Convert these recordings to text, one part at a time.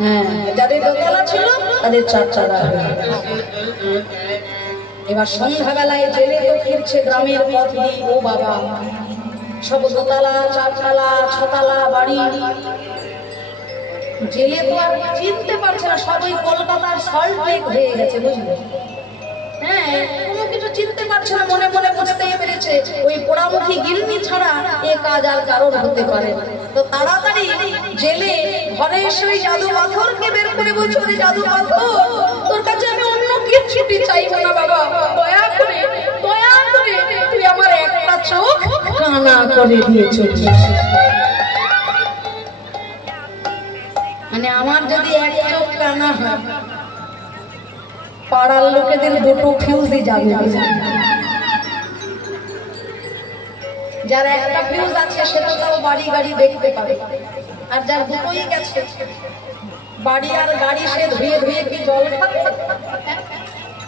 হ্যাঁ, যাদের দোতলা ছিল তাদের 4 তলা। এবার সন্ধ্যাবেলায় জেলে তো ফিরছে গ্রামের পথ দিয়ে। ও বাবা, সব দোতলা 4 তলা 6 তলা বাড়ি। জেলে তো আর চিনতে পারছে না, সবই কলকাতার সল্ট লেক হয়ে গেছে, বুঝলে? হ্যাঁ, কোনো কিছু চিনতে পারছে না, মনে মনে বুঝতেই পেরেছে ওই পোড়ামুখী গিন্নি ছাড়া এ কাজ আর কারোর হতে পারে না। তো তাড়াতাড়ি জেলে ঘরে এসে ওই জাদু পাথরকে বের করে বলছে, ওরে জাদু পাথর, তোর কাছে আমি অন্য কিছুটি চাইবো না বাবা, দয়া করে তুই আমার একটা চোখ কানা করে দিয়ে চলছিস। মানে আমার যদি এক চোখ কানা হয়, পাড়ার লোকেদের 2টো ফিউজই যাবে। যার একটা ফিউজ আছে সেটা তাও বাড়ি গাড়ি দেখতে পাবে, আর যার 2টোই গেছে, বাড়ি আর গাড়ি সে ধুয়ে ধুয়ে কি জল খাবে?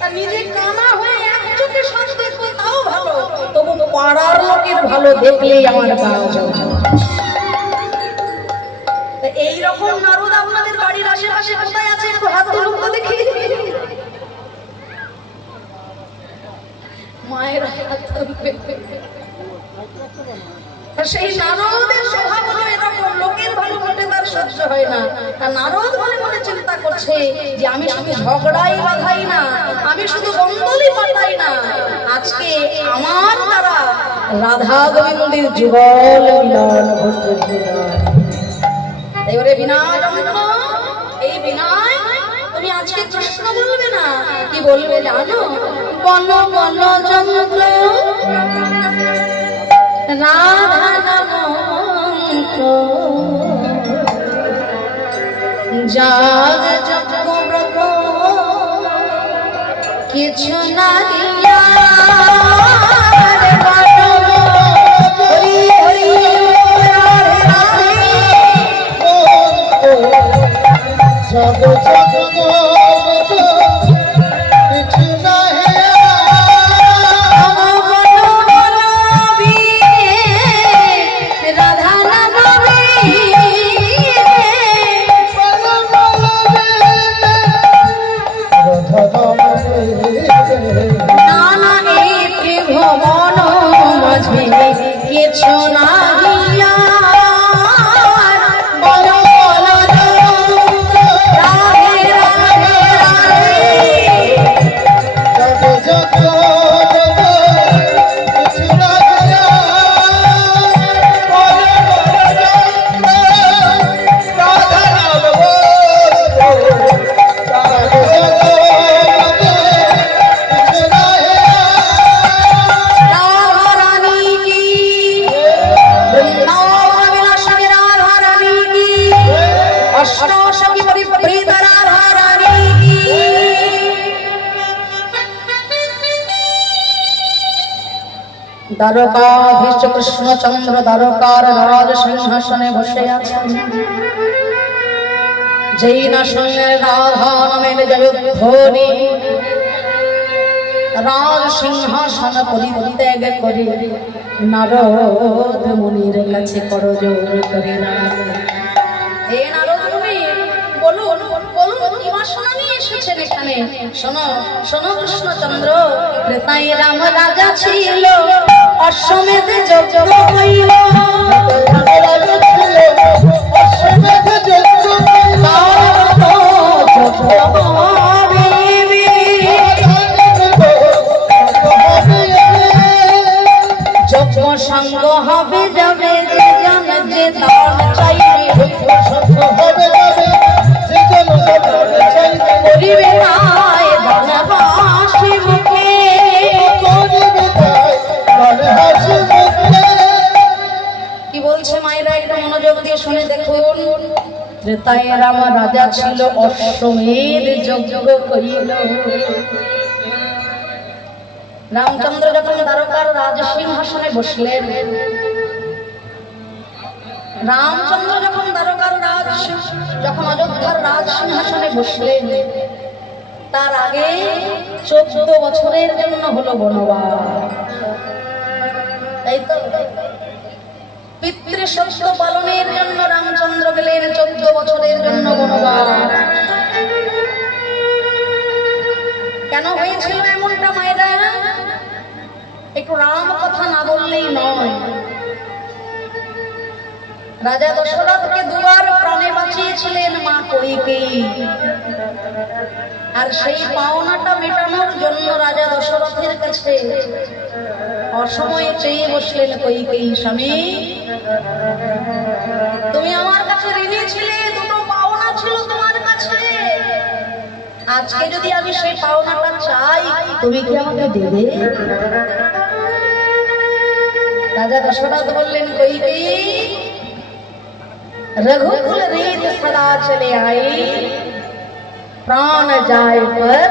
আর নিজে কানা হয়ে এক চোখে সব দেখবো তাও ভালো, তবু পাড়ার লোকের ভালো দেখলেই আমার গা জ্বলে। এইরকম নারদ আপনাদের বাড়ির আশেপাশে কোথায় আছে? একটু হাত তুলুন তো দেখি। মায়ের হাত তুলবে। সেই নারদের স্বভাব হলো এরকম, লোকের ভালো মোটে তার সহ্য হয় না। আর নারদ মনে মনে চিন্তা করছে যে আমি শুধু ঝগড়াই বাধাই না, আমি শুধু গন্ডলি পাঠাই না, আজকে আমার দ্বারা রাধা গোবিন্দের যুগল মিলন ঘটবে। এবারে বিনয়, এই বিনয়, তুমি আজকে কৃষ্ণ বলবে না, কি বলবে জানো? বন বন যন্ত্র রাধা নাম মন্ত্র, যাগ যজ্ঞ ব্রত কিছু না দিয়া দ্বারকাধীশ কৃষ্ণচন্দ্র দ্বারকার রাজ সিংহাসনে বসে আছেন। যেই না সঙ্গে রাধা নামের জয়ধ্বনি, রাজ সিংহাসন পরিত্যাগ করে নারদ মুনির কাছে করজোড় করে না, হে নারদ মুনি, বলুন বলুন কি বাসনা নিয়ে এসেছেন এখানে? শোনো শোনো কৃষ্ণচন্দ্র, ত্রেতায় রাম রাজা ছিল, অশ্বমেধ যজ্ঞ হইল, যজ্ঞ সঙ্গ হবে যাবে যে জন যে দান চাইবে, করিবে তাই হাসি মুখে। কি বলছে মায়েরা, একটু মনোযোগ দিয়ে শুনে দেখুন। ত্রেতায় রাম রাজা ছিল, অশ্বমেধ যজ্ঞ করিল। রামচন্দ্র যখন দ্বারকার রাজ সিংহাসনে বসলেন, রামচন্দ্র যখন দ্বারকার রাজ যখন অযোধ্যার রাজ সিংহাসনে বসলেন, তার আগে 14 বছরের জন্য হলো বনবাস। তাই তো পিতৃসত্য পালনের জন্য রামচন্দ্র গেলেন 14 বছরের জন্য বনবাস। রাজা দশরথকে দুবার প্রাণে বাঁচিয়েছিলেন মা কইকেয়ী, আর সেই পাওনাটা মেটানোর জন্য রাজা দশরথের কাছে অসময়ে চেয়ে বসলেন কইকেয়ী, স্বামী তুমি আমার কাছে ঋণী ছিলে, দুটো পাওনা ছিল তোমার কাছে, আজকে যদি আমি সেই পাওনাটা চাই তুমি কি আমাকে দেবে? राजा दशरथ बोलें कइकेयी रघुकुल रीत सदा चले आई, प्राण जाए पर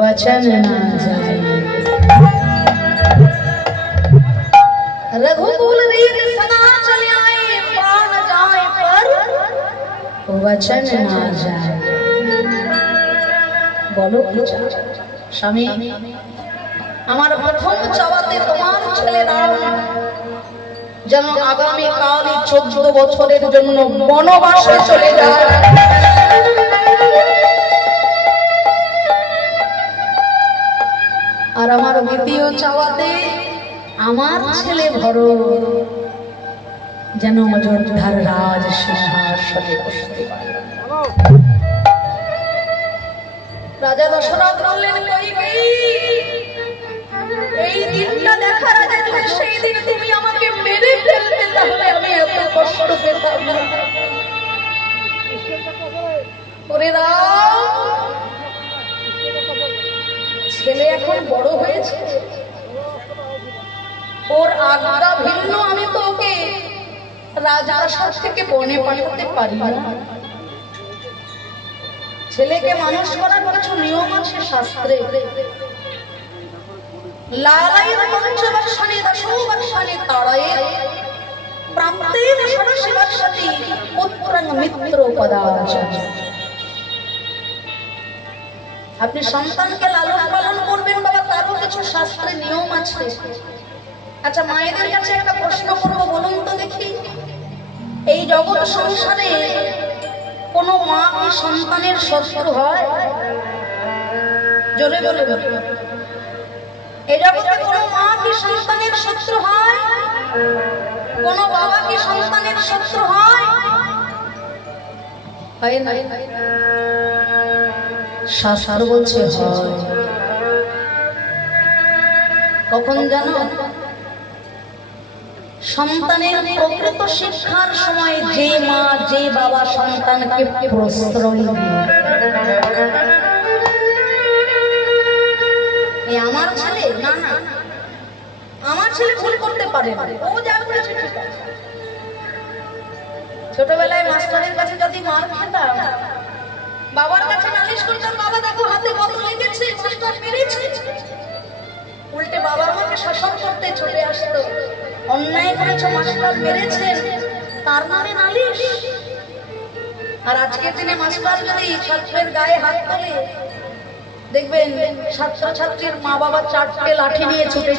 वचन ना जाए। रघुकुल रीत सदा चले आई, प्राण जाए पर वचन ना जाए। बोलो की स्वामी আমার প্রথম চাওয়াতে তোমার ছেলে রাম যেন আগামী কাল 14 বছরের জন্য বনবাসে চলে যায়, আর আমার দ্বিতীয় চাওয়াতে আমার ছেলে ভরত যেন অযোধ্যার রাজ সিংহাসনে বসতে পারে। রাজা দশরথ বললেন কইকেয়ী এই দিনটা দেখার আগে যদি সেই দিন তুমি আমাকে মেরে ফেলতে তাহলে আমি এত কষ্ট পেতাম না। ওরে রাম, ছেলে এখন বড় হয়েছে, ওর আজ্ঞা ভিন্ন আমি তো ওকে রাজপ্রাসাদ থেকে বনে পাঠাতে পারি না। ছেলেকে মানুষ করার কিছু নিয়ম আছে শাস্ত্রে। লালায়ের পঞ্চবর্ষাণি দশবর্ষাণি তাড়ায়ের প্রাপ্তেন ষোড়শবর্ষাতি পুত্রং মিত্রপদাচন। আপনি সন্তানকে লালন পালন করবেন বাবা, তারও কিছু শাস্ত্রে নিয়ম আছে। আচ্ছা মায়েদের কাছে একটা প্রশ্ন করব, বলুন তো দেখি, এই জগৎ সংসারে কোন মা কি সন্তানের শত্রু হয়? জোরে বলে বলুন, এই জগতে কোন মা কি সন্তানের শত্রু হয়? কোন বাবা কি সন্তানের শত্রু হয়? হয় না? শাস্ত্র বলছে হয়। কখন জানো? সন্তানের প্রকৃত শিক্ষার সময় যে মা যে বাবা সন্তানকে প্রশ্রয় দিয়ে, আমার ছেলে না না আমার ছেলে ভুল করতে পারে, ও যা করেছে ঠিক আছে। ছোটবেলায় মাস্টারের কাছে যদি মার খেতাম, বাবার কাছে নালিশ করতাম, বাবা দেখো হাতে কত লেগেছে, মাস্টার মেরেছে। উল্টে বাবা আমাকে শাসন করতে ছুটে আসতো, অন্যায় করেছো মাস্টার মেরেছেন, তার নামে নালিশ। আর আজকের দিনে মাস্টার যদি ছাত্রের গায়ে হাত তোলে, দেখবেন ছাত্র ছাত্রীর মা বাবা 4টে লাঠি নিয়ে ছুটে